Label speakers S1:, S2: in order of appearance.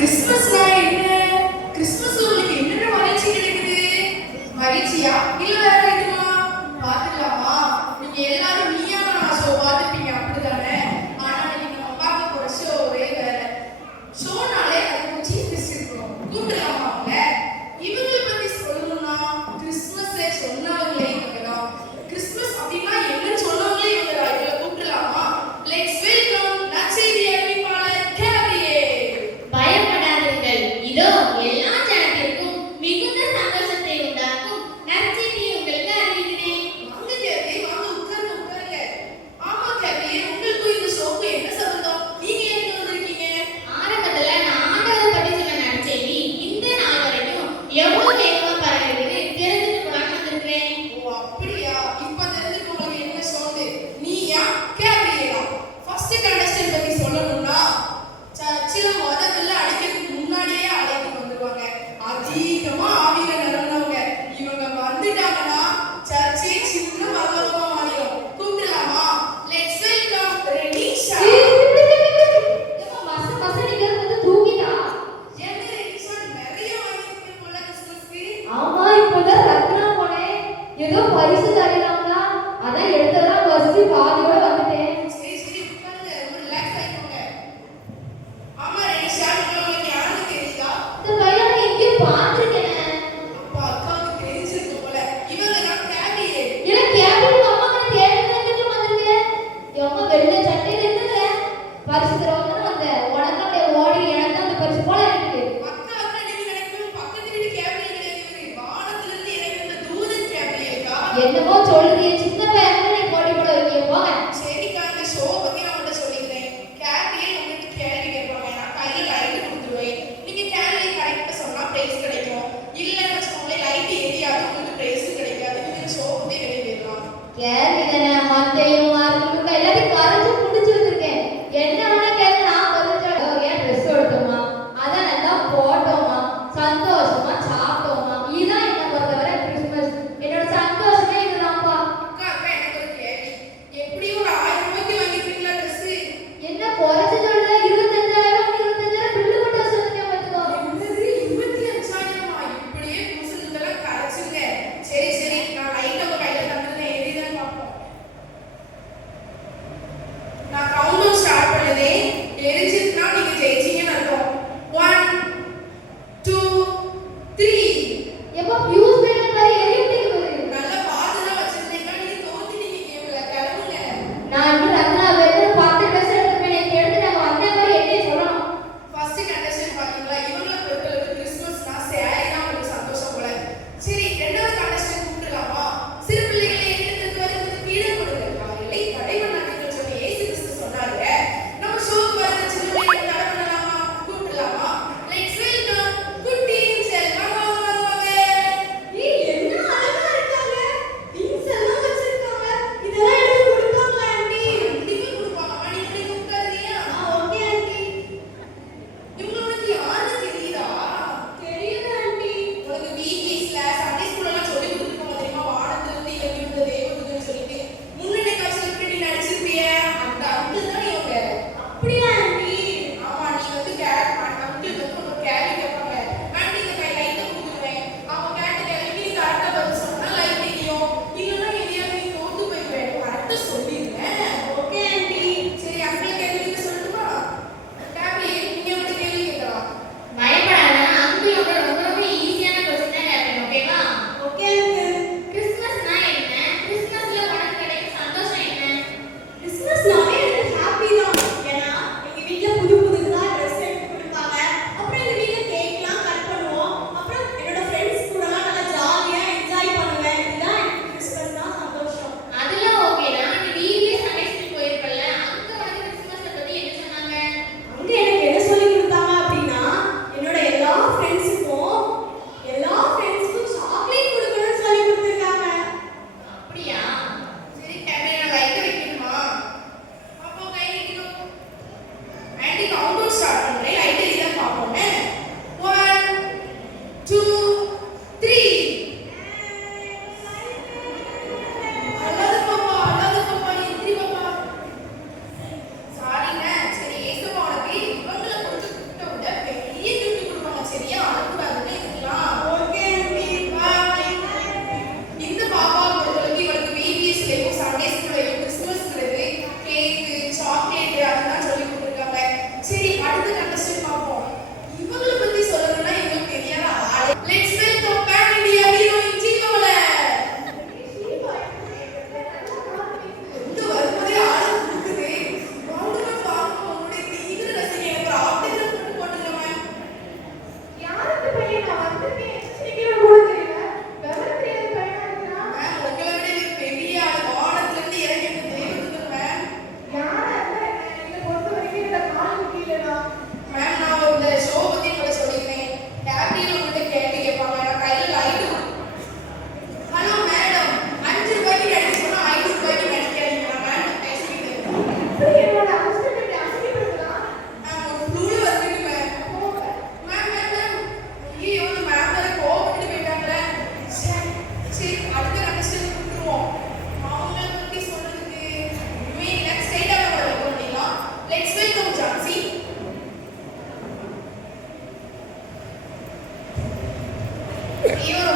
S1: கிறிஸ்மஸ்னா ಇವರು